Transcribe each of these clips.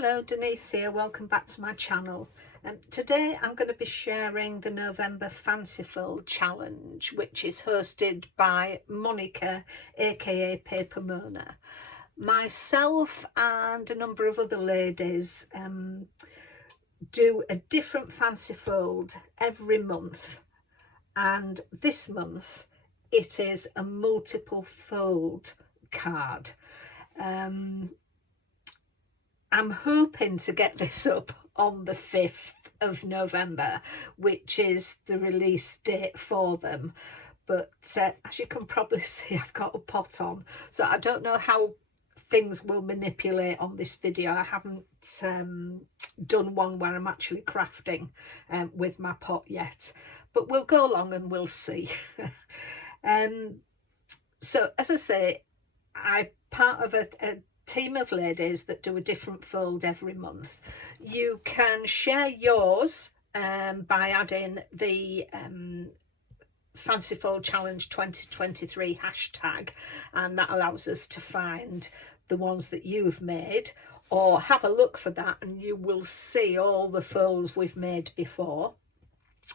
Hello, Denise here, welcome back to my channel. Today I'm going to be sharing the November Fanciful Challenge, which is hosted by Monika, aka Paper Mona. Myself and a number of other ladies do a different fancy fold every month, and this month it is a multiple fold card. I'm hoping to get this up on the 5th of November, which is the release date for them. But as you can probably see, I've got a pot on, so I don't know how things will manipulate on this video. I haven't done one where I'm actually crafting with my pot yet, but we'll go along and we'll see. So as I say, I'm part of a team of ladies that do a different fold every month. You can share yours by adding the Fancy Fold Challenge 2023 hashtag, and that allows us to find the ones that you've made, or have a look for that and you will see all the folds we've made before.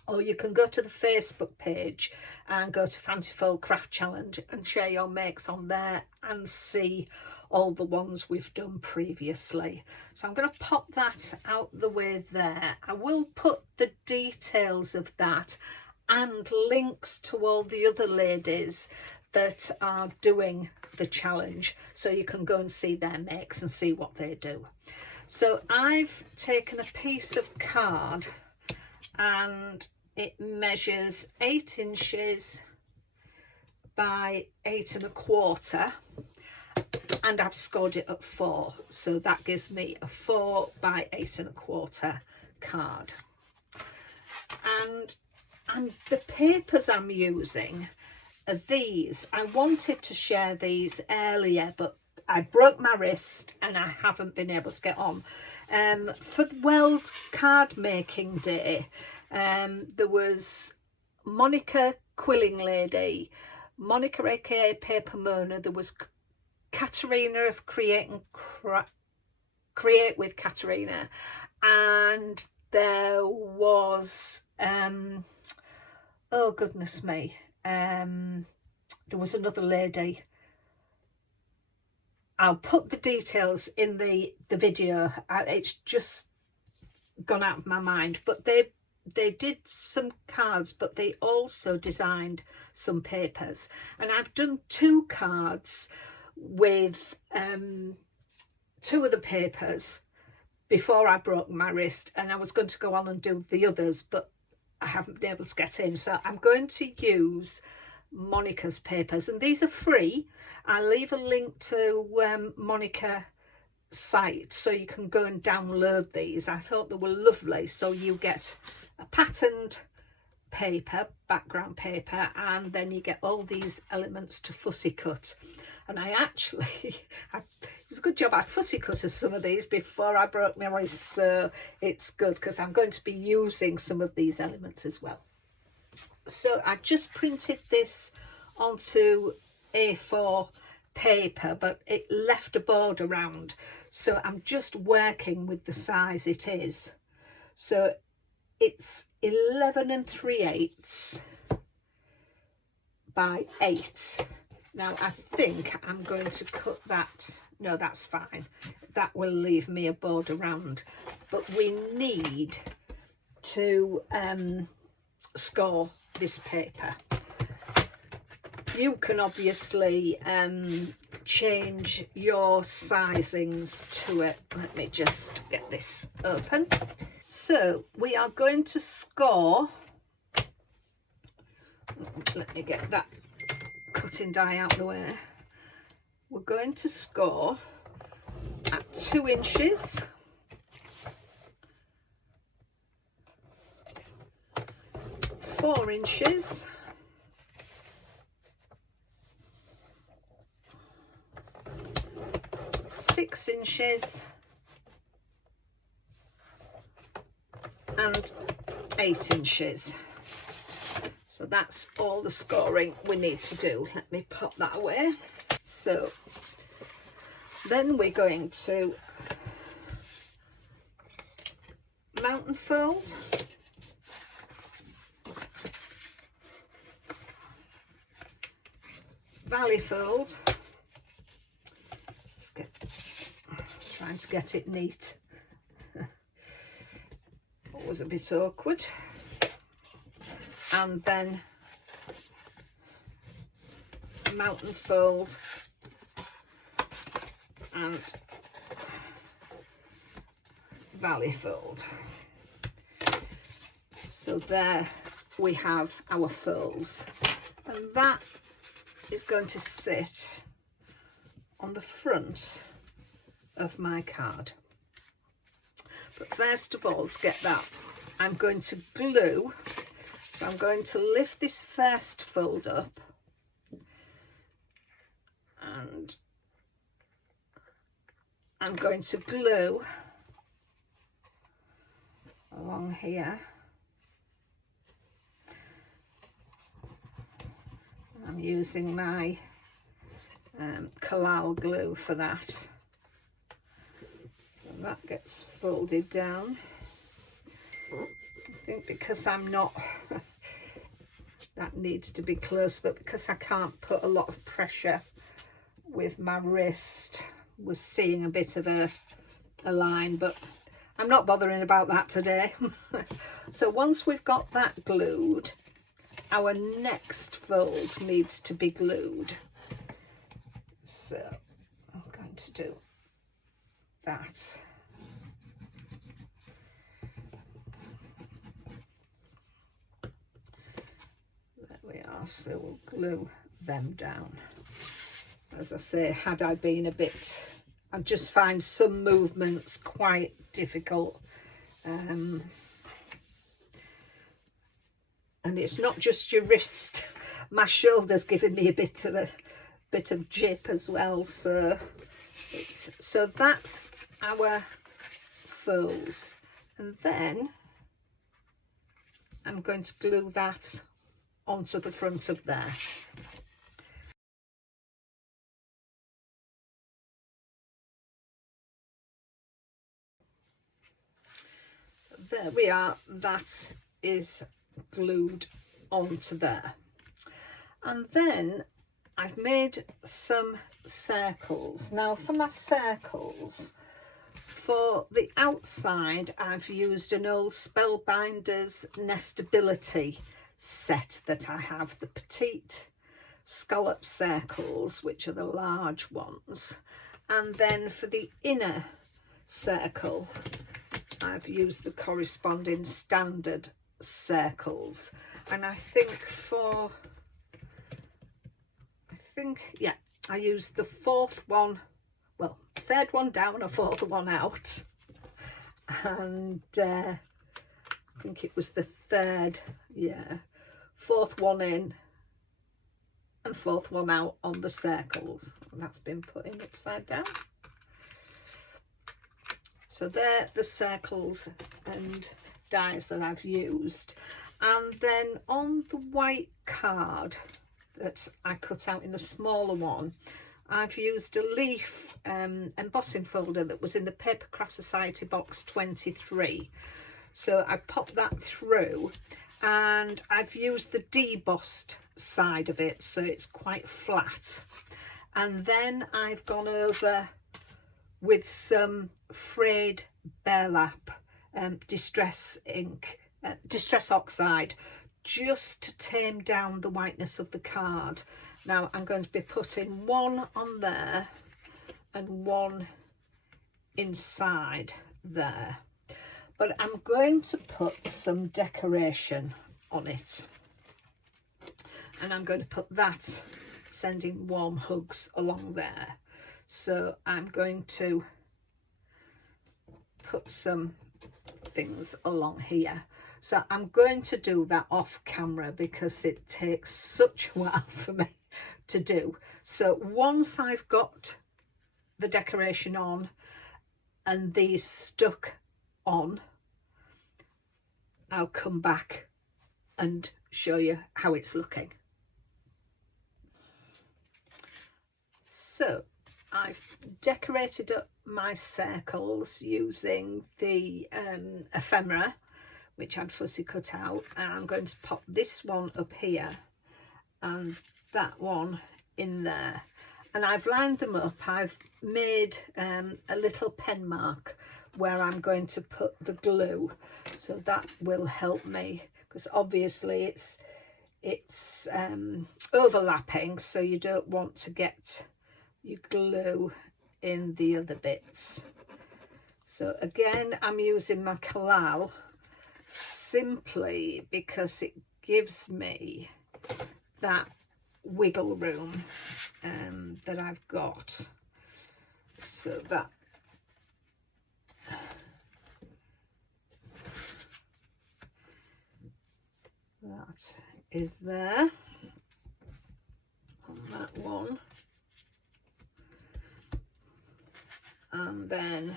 Or you can go to the Facebook page and go to Fancy Fold Craft Challenge and share your makes on there and see all the ones we've done previously. So I'm going to pop that out the way there. I will put the details of that and links to all the other ladies that are doing the challenge, so you can go and see their makes and see what they do. So I've taken a piece of card and it measures 8 inches by 8 1/4, and I've scored it at 4, so that gives me a 4 by 8 1/4 card. And the papers I'm using are these. I wanted to share these earlier, but I broke my wrist and I haven't been able to get on. For the World Card Making Day, there was Monika Quilling Lady, Monika aka Paper Mona, there was Katarina of Create with Katarina, and there was oh goodness me, there was another lady. I'll put the details in the video. It's just gone out of my mind, but they did some cards, but they also designed some papers, and I've done 2 cards with 2 of the papers before I broke my wrist, and I was going to go on and do the others, but I haven't been able to get in, so I'm going to use Monika's papers, and these are free. I'll leave a link to Monika's site so you can go and download these. I thought they were lovely. So you get a patterned paper, background paper, and then you get all these elements to fussy cut. And I actually, it was a good job I fussy cut some of these before I broke my wrist, so it's good because I'm going to be using some of these elements as well. So I just printed this onto A4 paper, but it left a border around, so I'm just working with the size it is. So it's 11 3/8 by 8. Now I think I'm going to cut that. No, that's fine, that will leave me a border around, but we need to score this paper. You can obviously change your sizings to it. Let me just get this open. So we are going to score, let me get that cutting die out of the way. We're going to score at 2 inches, 4 inches, 6 inches, and 8 inches. So that's all the scoring we need to do. Let me pop that away. So then we're going to mountain fold, valley fold, trying to get it neat, was a bit awkward, and then mountain fold and valley fold. So there we have our folds, and that is going to sit on the front of my card. But first of all, to get that, I'm going to glue. So I'm going to lift this first fold up and I'm going to glue along here. I'm using my Collal glue for that. So that gets folded down. I think because I'm not, that needs to be close, but because I can't put a lot of pressure with my wrist, was seeing a bit of a line, but I'm not bothering about that today. So once we've got that glued, our next fold needs to be glued. So I'm going to do that. There we are, so we'll glue them down. As I say, had I been a bit, I just find some movements quite difficult. And it's not just your wrist, my shoulder's giving me a bit of jip as well. So that's our folds, and then I'm going to glue that onto the front of there. So there we are, that is glued onto there. And then I've made some circles. Now for my circles, for the outside I've used an old Spellbinders Nestability set that I have, the petite scallop circles, which are the large ones, and then for the inner circle I've used the corresponding standard circles. And I used the fourth one, well, third one down and fourth one out, and I think it was the third, yeah, fourth one in and fourth one out on the circles, and that's been put in upside down. So they're the circles and dies that I've used. And then on the white card that I cut out in the smaller one, I've used a leaf embossing folder that was in the Paper Craft Society box 23. So I popped that through, and I've used the debossed side of it, so it's quite flat. And then I've gone over with some frayed burlap distress ink, distress oxide, just to tame down the whiteness of the card. Now I'm going to be putting one on there and one inside there, but I'm going to put some decoration on it, and I'm going to put that sending warm hugs along there. So I'm going to put some things along here. So I'm going to do that off camera because it takes such a while for me to do. So once I've got the decoration on and these stuck on, I'll come back and show you how it's looking. So I've decorated up my circles using the ephemera, which I'd fussy cut out, and I'm going to pop this one up here and that one in there, and I've lined them up. I've made a little pen mark where I'm going to put the glue, so that will help me, because obviously it's overlapping, so you don't want to get your glue in the other bits. So again, I'm using my Collal simply because it gives me that wiggle room that I've got. So that is there on that one, and then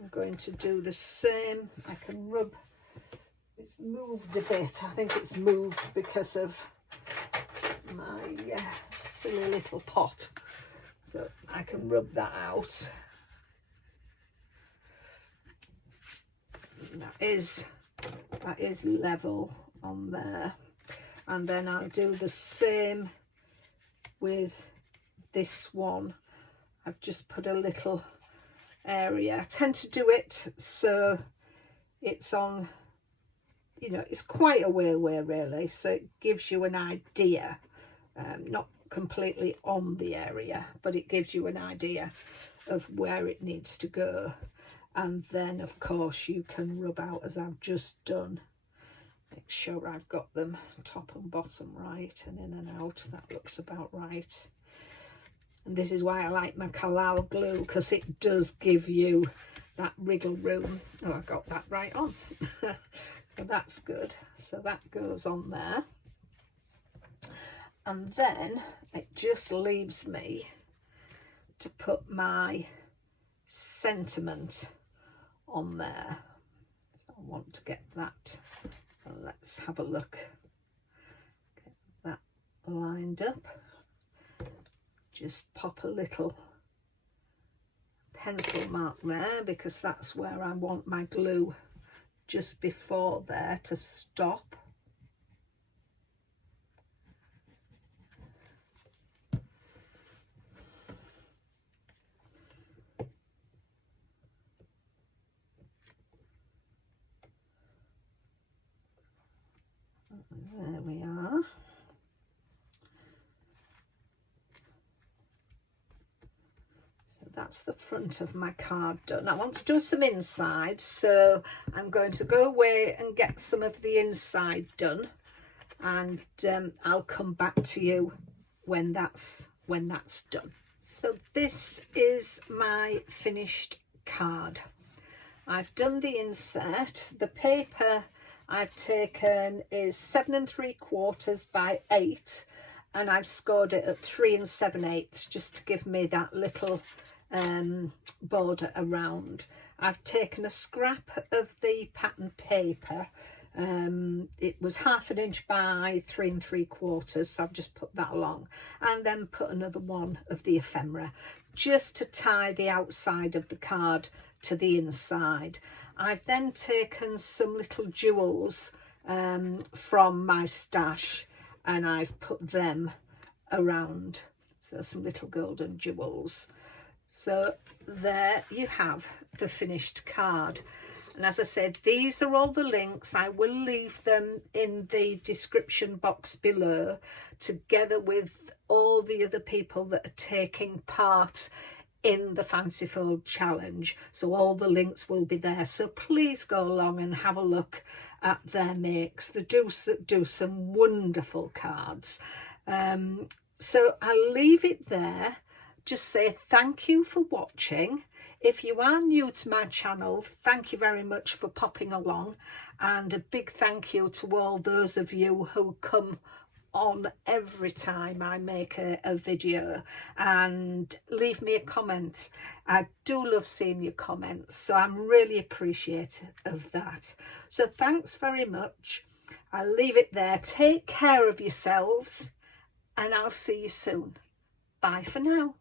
I'm going to do the same. I can rub, it's moved a bit, I think it's moved because of my silly little pot, so I can rub that out. That is level on there, and then I'll do the same with this one. I've just put a little area. I tend to do it so it's on, you know, it's quite a way away really, so it gives you an idea, not completely on the area, but it gives you an idea of where it needs to go. And then of course you can rub out as I've just done. Make sure I've got them top and bottom right, and in and out. That looks about right. And this is why I like my Collal glue, because it does give you that wriggle room. Oh, I got that right on. So that's good. So that goes on there. And then it just leaves me to put my sentiment on there. So I want to get that. So let's have a look. Get that lined up. Just pop a little pencil mark there, because that's where I want my glue just before there to stop. There we are. So that's the front of my card done. I want to do some inside, so I'm going to go away and get some of the inside done, and I'll come back to you when that's done. So this is my finished card. I've done the insert. The paper I've taken is 7 3/4 by 8, and I've scored it at 3 7/8 just to give me that little border around. I've taken a scrap of the pattern paper. It was 1/2 inch by 3 3/4, so I've just put that along, and then put another one of the ephemera just to tie the outside of the card to the inside. I've then taken some little jewels from my stash, and I've put them around, so some little golden jewels. So there you have the finished card. And as I said, these are all the links. I will leave them in the description box below, together with all the other people that are taking part in the Fancy Fold Challenge. So all the links will be there. So please go along and have a look at their makes. They do some wonderful cards. So I'll leave it there. Just say thank you for watching. If you are new to my channel, thank you very much for popping along, and a big thank you to all those of you who come on every time I make a video and leave me a comment. I do love seeing your comments, so I'm really appreciative of that. So thanks very much. I'll leave it there. Take care of yourselves, and I'll see you soon. Bye for now.